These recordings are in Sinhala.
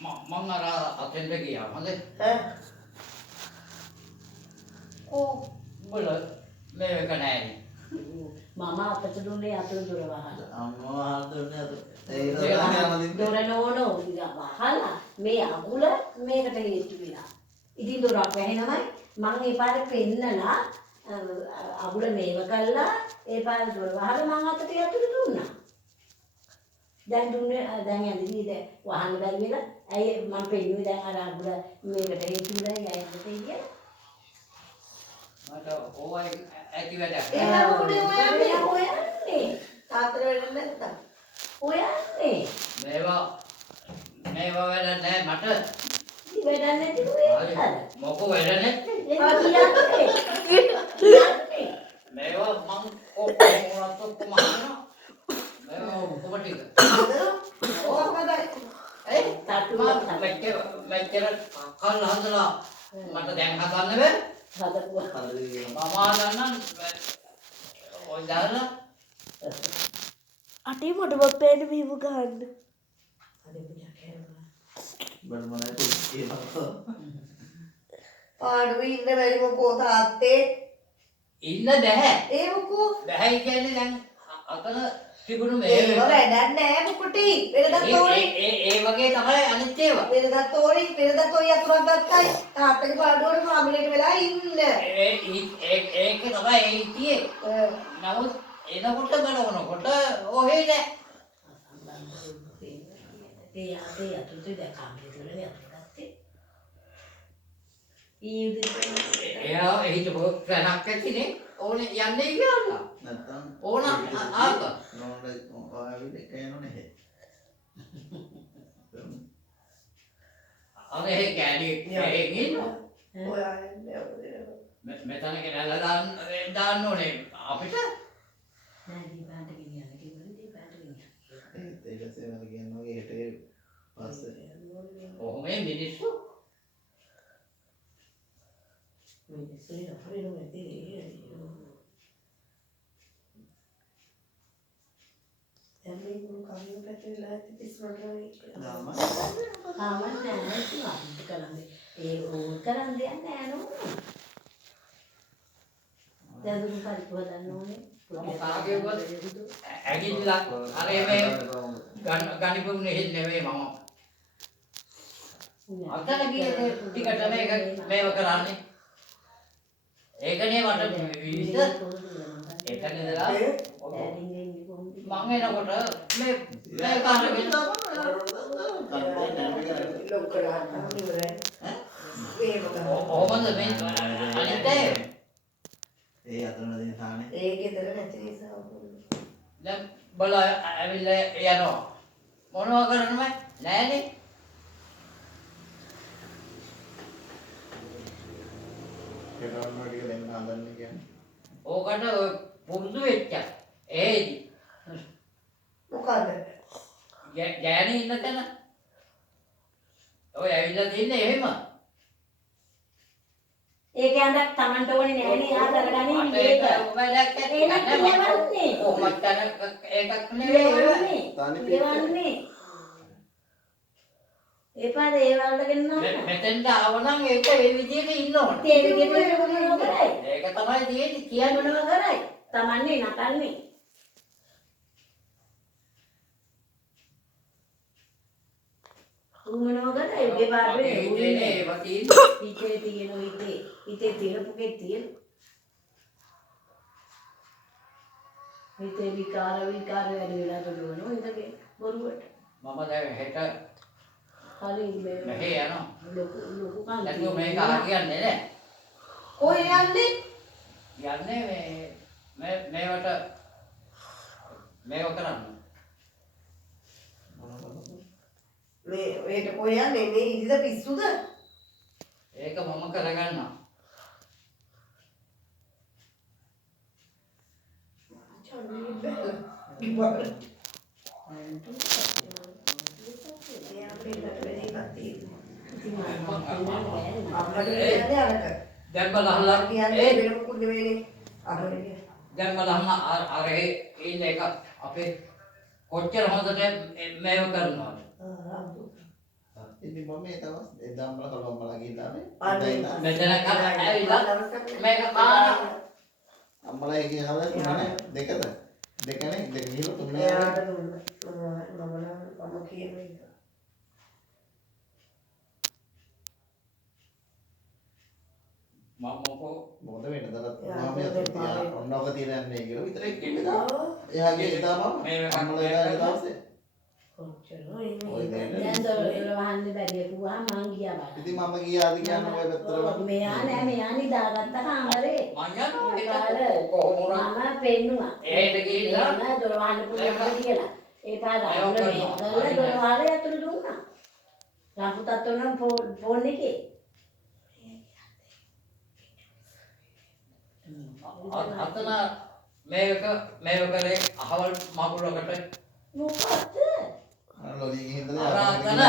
මං අර අතෙන්ට ගියා හොඳේ ඈ ඕ බල මේක නෑනේ මම අපට දුන්නේ අතුරු දොර වහලා. අම්මා දුන්නේ අත ඒක දොර නෝනෝ වහලා මේ අගුල මේකට හේතු වෙලා. ඉතින් දොරක් වැහෙනමයි මම ඒ පාරේ පෙන්නලා අගුල මේව කළා ඒ පාරේ දොර වහලා මම අතට යතුරු දුන්නා. දැන් දුන්නේ දැන් යන්නේ දැන් වහන්න බැරි වෙලා ඇයි මම පෙන්නුවේ දැන් අර අගුල මේකට හේතු වෙලා යයිද කියලා. මට ඕවයි ඇති වැඩක් එහෙනම් උඩේ ඔයන්නේ හොයන්නේ තාත්තට වෙන්නේ නැත්තම් හොයන්නේ මේවා වැඩ නෑ මට ඉතින් වැඩක් නැති නුවේ මොකෝ වැඩ නැත්තේ මේවා මං ඔක්කොම අහනවා මේවා ඔක්කොම ටික ඕකමදයි ඒ තට්ටුවක් මෙච්චර කල් හදලා මට දැන් හදන්න බෑ හදපුවා මම ඔය දාලා අටේ මොඩමක් පෑන වීම ගන්න පාඩුවේ ඉන්න බැරි මොකෝ තාත්තේ ඉන්න බැහැ ඒ මොකෝ බැහැ කියන්නේ දැන් අතන තිබුණු ඒක වැඩක් නෑ පුකුටි වෙනදත් ඕනේ ඒ වගේ තමයි අනිත් ඒවා වෙනදත් ඕනේ වෙනදත් ඔය අතුරක් ගත්තයි තාත්තගේ පාඩුවේ මාමිලේට වෙලා ඉන්න ඒක තමයි ඒ හිටියේ නමුත් එනකොට බලනකොට ඔහෙ නෑ ඒ අතුරු දැන් කාමරේ තුලනේ අතුරු ගත්තේ එයා හිටපු තැනක් ඇතිනේ ඕනේ යන්නේ කියලා නැත්තම් ඕන ආක නෝන ආවිද කෑනෝ නැහැ අර ඒ කැලේ ඉන්නවා ඔයා එන්නේ මෙතන ගෙනල්ලා දාන්න ඕනේ අපිට නෑ දීපාන්ට ගෙනියන්න කිව්වනේ දීපාන්ට ගෙනියන්න ඒක සේවල කියනවා හෙටේ පස්සේ ඔහොම මිනිස්සු මිනිස්සුනේ අපරේ නොමැති දැන් මේ මොන කමියු පැටලලා ඉස්සරහට නාම ආවන්නේ නැහැ කරන්නේ ඒ ඕන කරන් දෙයක් නෑ නෝ දැන් දුක පරිප්පු හදන්න ඕනේ කාගේවත් ඇගිල්ලක් අර මේ ගණිපුන්නේ හෙත් නෙවෙයි මම අතන ගියේ ටිකට මේව කරන්නේ ඒකනේ මට විවිධ එතන ඉඳලා මං එනකොට මේ කාර්යයෙන් ලොක්කලා ඉවරයි ඕමද මේ අනිත් ඒ අතන දෙන සානේ ඒ ගෙදර නැති නිසා දැන් බල ඇවිල්ලා යනවා මොනවා කරන්නම නෑනේ ඒකම ටික දැන් හදන්න කියන්නේ ඕකට පුරුදු වෙච්ච ඒදි මොකද ගෑණි ඉන්න තැන ඔය ඇවිල්ලා තින්නේ එහෙම ඒක යන්න තමන්ට ඕනේ නෑනේ ආ කරගන්නේ මේක වැඩක් ඒකට කියවන්නේ කොහොමද එකක් නෙවෙයි කියවන්නේ එපාද ඒ වලට ගෙන්නන්න මෙතෙන්ට ආවනම් ඒක ඒ විදිහට ඉන්න ඕනේ ඒ විදිහට මොනවද කරයි ඒක තමයි තියෙන්නේ කියන්නේ මොනවද කරයි තමන්නේ නටන්නේ මොනවද කරයි ඒ පාඩේ ඉන්නේ ඒවා තියෙන්නේ ඉතේ තියෙන ඉතේ තියෙන පුකේ තියෙන ඉතේ විකාර වැඩි වෙලා තෝරනවා ඉතගේ බොරුවට මම දැන් හෙට හරි මේ මෙහෙ යනවා ලොකු නැත්නම් මේක හරියන්නේ නැහැ කොයි යන්නේ යන්නේ මේවට මේව කරන්න මේ වේට කොයි යන්නේ මේ ඉදිද පිස්සුද ඒක මම කරගන්නවා චන්නේ බැල කිව්වා දැන් බලහලා කියන්නේ වෙන මොකුත් නෙවෙයිනේ අපේ දැන් බලහම අර ඉන්න එක අපේ කොච්චර හොඳට මේව කරනවද ඉතින් මම මේ දවස් එදා අම්මලා කළොම්මලා ගිහිල්ලානේ. මෙතන ඇවිල්ලා මේක කාලා අම්මලා ඒකේ හදලා තුනනේ දෙකද? දෙකනේ දෙක ගිහලා තුනේ. එයාට දුන්නා මම කියන එක මම මොකෝ මොකද වෙන්නද? මම ඔන්න ඔක තියන්නේ කියලා විතරක් කිව්වා. එයාගේ එදා මම අම්මලා එදාගේ දවසේ. ඔය දෙන්නේ. දැන් දොර වහන්න බැරි වුණා මං ගියා බලන්න. ඉතින් මම ගියාද කියන්නේ ඔය පැත්තට. මෙයා නෑ මෙයා නිදාගත්ත කාමරේ. මං යනවා කොහොමද මම පෙන්නුවා. එහෙට ගිහිල්ලා නෑ දොර වහන්න පුළුවන් කියලා. ඒ පාර අරගෙන මේ දොර වහලා ඇතුළට දුන්නා. රාපුතත් උනම් ෆෝන් එකේ. අතන මේක කරේ අහවල් මගුලකට මොකක්ද? ලොරි ගිහින්ද බලාගෙන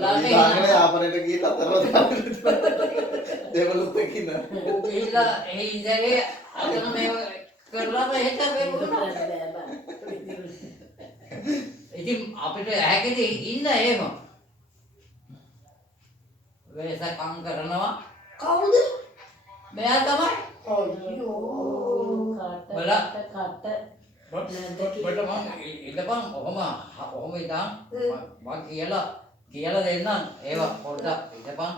ලාගෙන ආපරේට ගිහිල්ලා තරව දෙවලුත් එක්කින ගිහිල්ලා ඒ ඉඳගේ අතන මේක කරලා එහෙට වෙවුනා. ඉතින් අපිට ඇහැකෙදි ඉන්න එහෙම වෙසකම් කරනවා. කවුද? මෙයා තමයි. අයියෝ බලා. කට බට මං ඉඳපන් ඔහොම ඉඳන් මං කියලා දෙන්නම් ඒවා පොඩ්ඩක් ඉඳපන්.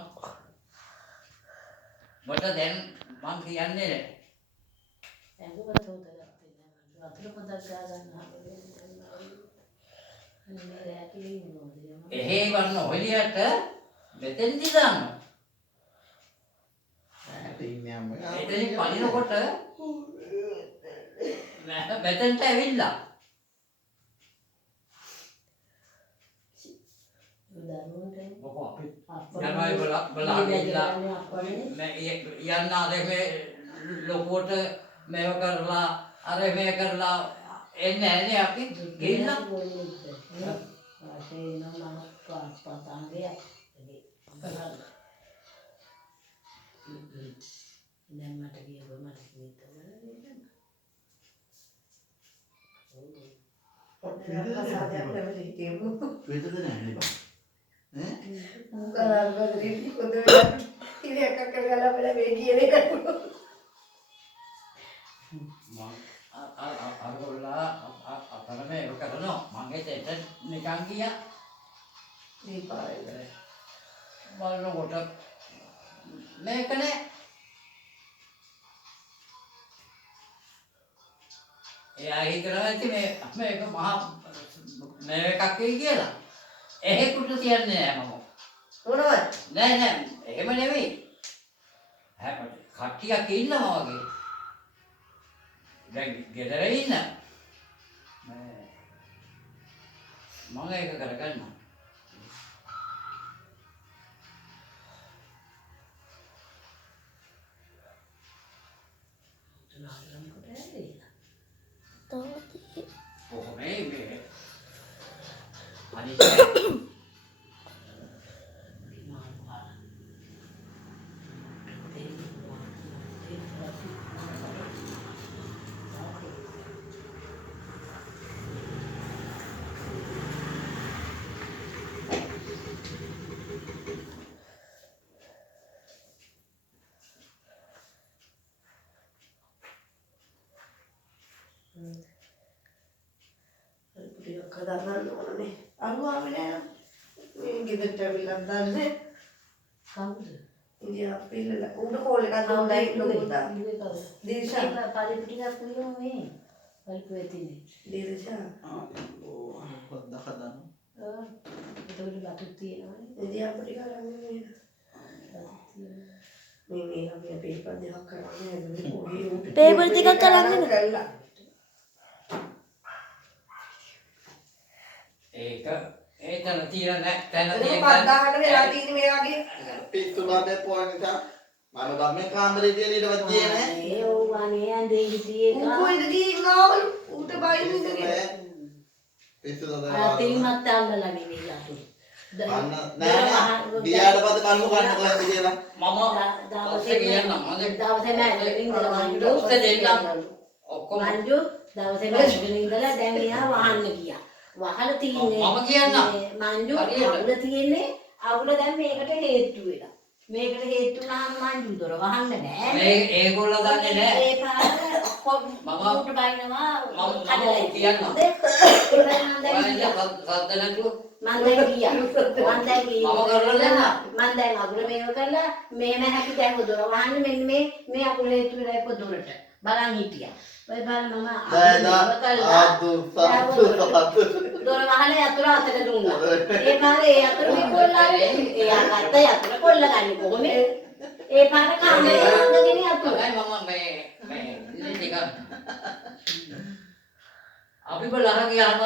මට දැන් මං කියන්නේ එහෙ වන්න ඔලියට මෙතෙන්දි දාන්න. ඉන්නේ අම්ම. එතනින් පනිනකොට මෙතෙන්ට ඇවිල්ලා මොකෝ අපි යනවා බලාගෙන යන්න අර මේ ලොකුවට මේව කරලා අර මේ කරලා එන්නේ නැනේ අපි ගිහිල්ලා දැන් මට කියව මට හිතවල වෙදද නැහැ බා. අරගොල්ලා අතන මේක කරනවා. මං එතෙන්ට නිකන් ගියා. බලනකොට මේක නෑ. එයා හිතනවා ඇති මේක මහා මේකක් වෙයි කියලා. එහෙකුට තියන්නේ නෑ මම. මොනවද? නෑ එහෙම නෙවෙයි. කට්ටියක් ඉන්නවා වගේ. දැන් ගෙදර ඉන්න. මම ඒක කරගන්නවා. කොහොමයි මේ අනිත් කදාගන්න ඕනේ. අරුවාවේ නෑ. මේ ගෙදරට ඇවිල්ලා දාන්නේ. කවුද? ඉතින් අපිල්ල උඩ කෝල් එකක් දුන්නයි ලොකුදා. දිශා පරිපිටියක් කියමු මේ. පරිපුවේ තියෙන්නේ. දිශා. පොද්ද හදන්න. ඒකට බතුත් තියෙනවානේ. ඉතින් අපිට කරන්නේ මේ අපි පේපර් දෙකක් කරන්නේ. පේපර් දෙකක් කරන්නේ. ඒක ඒතන තියෙන තැන ඒක තියෙන පද්දාහට වෙලා තියෙන මේ වගේ පිස්සු බාදේ පොන නිසා මම ගම්මේ කාමරේ කියලා ඊට වදියේ නෑ. ඒ ඕවානේ ඇඳේ හිටියේ උකුයිද ගිහින්නාවලු උට බයින් ඉඳගෙන පිස්සු ආ දාලා තින්මත් අල්ලලා නෙමෙයි අතු. අන්න නෑ ගියාට පස්සේ කන්නු කන්න කොහෙන්ද කියලා මම දවසේ කියන්නම් දවසේ නෑ ඉඳලා දවසේ දෙන්නම් ඔක්කොම මංජු දවසේ නෑ ඉඳලා දැන් එයා වහන්න ගියා. වහල තියෙන්නේ මම කියන්නම්. මංජු හරියට. අවුල තියෙන්නේ අවුල දැන් මේකට හේතු වෙලා. මේකට හේතු වුණාම මංජු දොර වහන්න බෑ. මේ ඒගොල්ලෝ දන්නේ නැහැ. ඒ පාර මම බයිනවා මම කඩලා කියන්නම්. සද්ද නැතුව මම දැන් ගියා. මම දැන් ගියා. මම කරලා දෙන්නම්. මම දැන් අගුල මේව කරලා මෙහෙම හැකි දැන් දොර වහන්න මෙන්න මේ අගුල හේතු වෙලා එක්ක දොරට බලන් හිටියා. ඔය බලන්න මම දොර වහලා යතුරු අතට දුන්නා. ඒ පාරේ ඒ යතුරු විකොල්ලානේ. එයා ගත්ත යතුරු කොල්ල ගන්නේ කොහොමද? ඒ පාර කාමරේ අංගගෙන යතුරු. මේ ටික අපි බලහන් ගියාම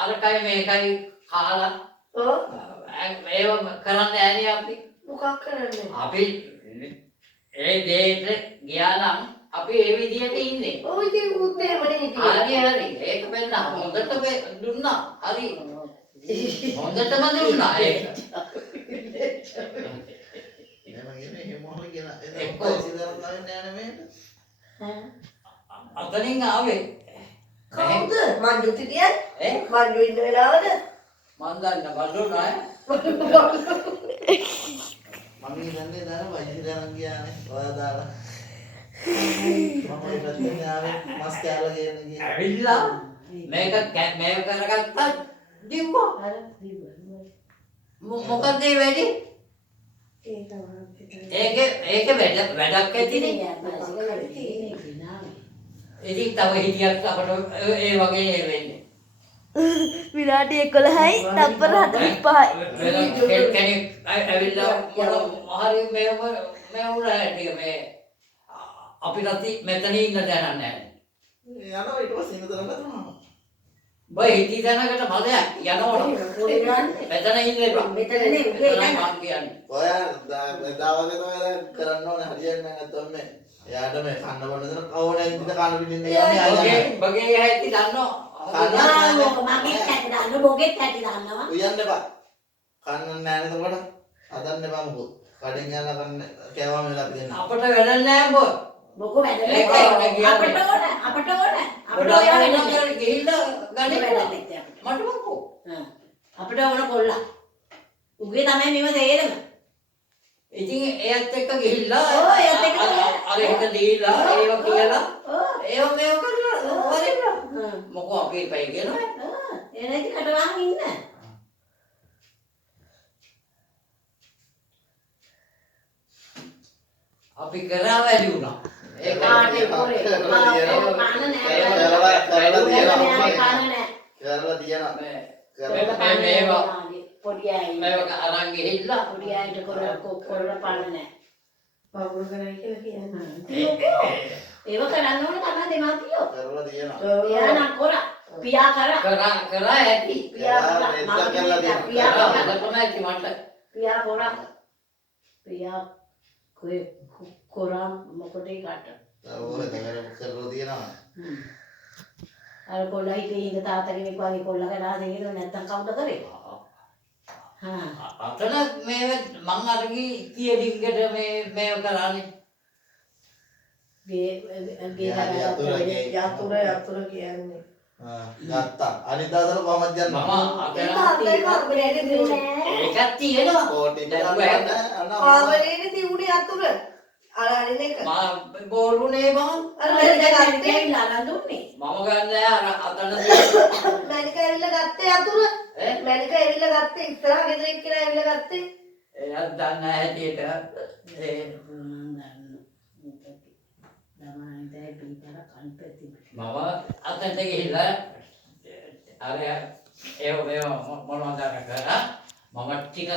අරකයි මේකයි කාලා ඔව් ඒව කරන්න ඈනේ අපි. මොකක් කරන්නේ? අපි ඒ දේට ගියා නම් අපි ඒ විදිහට ඉන්නේ. ඔව් ඉතින් උත් එහෙමනේ හිටියේ. හරි ඒක වෙන්න හොඳට දුන්නා. හරි. හොඳටම දුන්නා ඒක. අතනින් ආවේ. කවුද? මංජු හිටියේ? ඈ මංජු ඉන්න වෙලාවද? මන් දන්න බඩු නෑ. මම ඉන්නේ දැන් වයිසිරන් ගියානේ ඔයා දාලා මම ඉතින් ආවේ මස් කෑල්ල ගේන්න ගියා ඇවිල්ලා මේක කරගත්තා දිව්වා. අර දිව්වා. මොකද ඒ වැඩි? ඒක වැඩක් ඇතිනේ. ඉතින් තව හිටියත් අපට ඒ වගේ වෙන්නේ. විනාඩි 11යි තප්පර 45යි. කෙනෙක් ඇවිල්ලා හරි මේ උරාට මේ අපිට මෙතන ඉන්න දැනක් නැහැ. යනවා ඊට පස්සේ ඉන්න තරම් තමයි බය හිටි දැනකට බලයක් යනවනේ. මෙතන ඉන්න එපා. මෙතන නේ උගේ මම නෑ. කියන්නේ. ඔයා දාවගේ තමයි කරන්න ඕනේ හරියන්නේ නැත්නම් මේ එයාට මේ කන්න බොන්න දෙන කවුරුනේ ඉඳ කන්න පිටින් යන්නේ බගේ හැටි දන්නෝ. මගේ කැටි දාන්න බොගෙත් කැටි දාන්නවා. උයන්න එපා කන්න නැහැ නේද කොට හදන්න එපා මොකෝ කඩෙන් යනවා කන්න කෑවම වෙලා අපි දෙන්න අපට වැඩ නැහැ බෝ. බොකෝ වැඩ නැහැ. අපට ඕන. අපට ඔය වෙන ගිහිල්ලා ගන්නේ ගන්නේ වැඩ නැහැ. මට මොකෝ. අපිට ඕන කොල්ලා. උගේ තමයි මෙව තේරෙම. ඉතින් එයත් එක්ක ගිහිල්ලා ඔව්, එයත් එක්ක අර එක දීලා ඒව කියලා ඔව්. ඒව මේව කරලා වරින්න. මොකෝ අපි පයි කියනවා. එනයි කටවහන් ඉන්න. අපි කරා වැඩි වුණා. ඒක ආනේ පොරේ. පාන නෑ. කරලා තියනවා මේවා පොඩි අය. මේක අරන් ගිහිල්ලා පොඩි අයට කොරල පාන නෑ. පවුල් කරයි කියලා කියන්නේ. ඒව කරන්න ඕන තමයි දෙමාපියෝ. කරලා තියනවා එයා නම් කොරා. පියා කරා. කරා ඇති. පියා කරා. පියා කරා. තමයි මට පියා කොරා. පියා කොරා මොකටේ කට. ඔය තමයි කරලා තියනවා අර කොල්ලා හිතේ ඉඳ තාත්තා කෙනෙක් වගේ කොල්ලා කරා දෙන්නේ නැත්තම් කවුද කරේ? අතන මේ මං අර ගියේ ඩිංගට මේව කරානේ. ගේ යතුරු කියන්නේ. ගත්තා අනිත් දවසට කොහමද යන්නේ මම ඒක අතන අපේ කාමරේට තියුනේ. ඒකක් තියෙනවා. කෝටි කාමරේට තියුනේ යතුරු. අර අනිත් එක. මම බෝරුනේ මම. අර මැනික ගත්තේ. ලා දුන්නේ. මම ගන්නේ අර අතන මැනික ඇවිල්ලා ගත්තේ යතුරු. මැනික ඇවිල්ලා ගත්තේ ඉස්සරහ ගෙදර එක්කලා ඇවිල්ලා ගත්තේ. එයාත් දන්න හැටියට ඒ මම අතන්ට ගිහිල්ලා අර ඒව මොනවද කරා මම ටික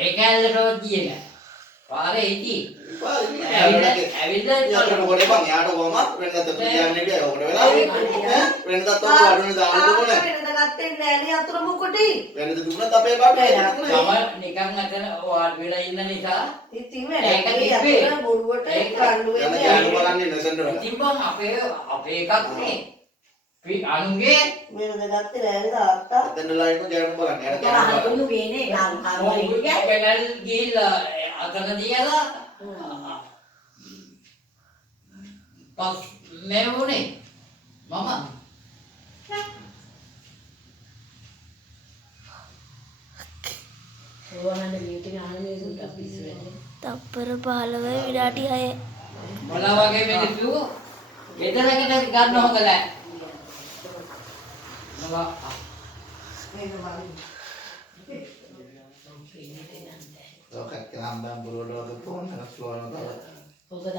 ඒ කැලේට ගියේ පාරේ ඉති ඇවිල්ලා යාට මොකද බං යාට කොහමද වෙනදත් කියන්නේ නේද ඔකට වෙලා වෙනදත් ඔක වඩුනේ දාන්න ඕනේ වෙනද ගත්තේ නෑනේ යතුරු මොකටේ. වෙනද දුන්නත් අපේ බඩේ මම නිකන් අතන වාඩි වෙලා ඉන්න නිසා ඉතින් වැඩේ යතුරු බොරුවට කණ්ඩු යන වෙන්නේ. යාළු බලන්නේ නැසෙන්න ඉතින් බං අපේ එකක් නේ අනුගේ වෙනද ගත්තේ නෑනේ තාත්තා. දෙන්නලා ඉන්න ජයම බලන්නේ යාට කොහා කියන්න දුන්නු ගේනේ නම් කාරෝ කැලල් ගිහිල්ලා අතන දියලා පස් මේ වුණේ මම ඕවහන්න මීටින් අහන මිනිසුන්ට පිස්සු වෙන්නේ. තප්පර 15 විනාඩි 6. මොනවා වගේ මිනිස්සු ගෙදරකට ගන්න හොඳ නැහැ. මොනවා Lo kan kenapa belum lo tuh pun harus lo nonton. ඔබ දන්න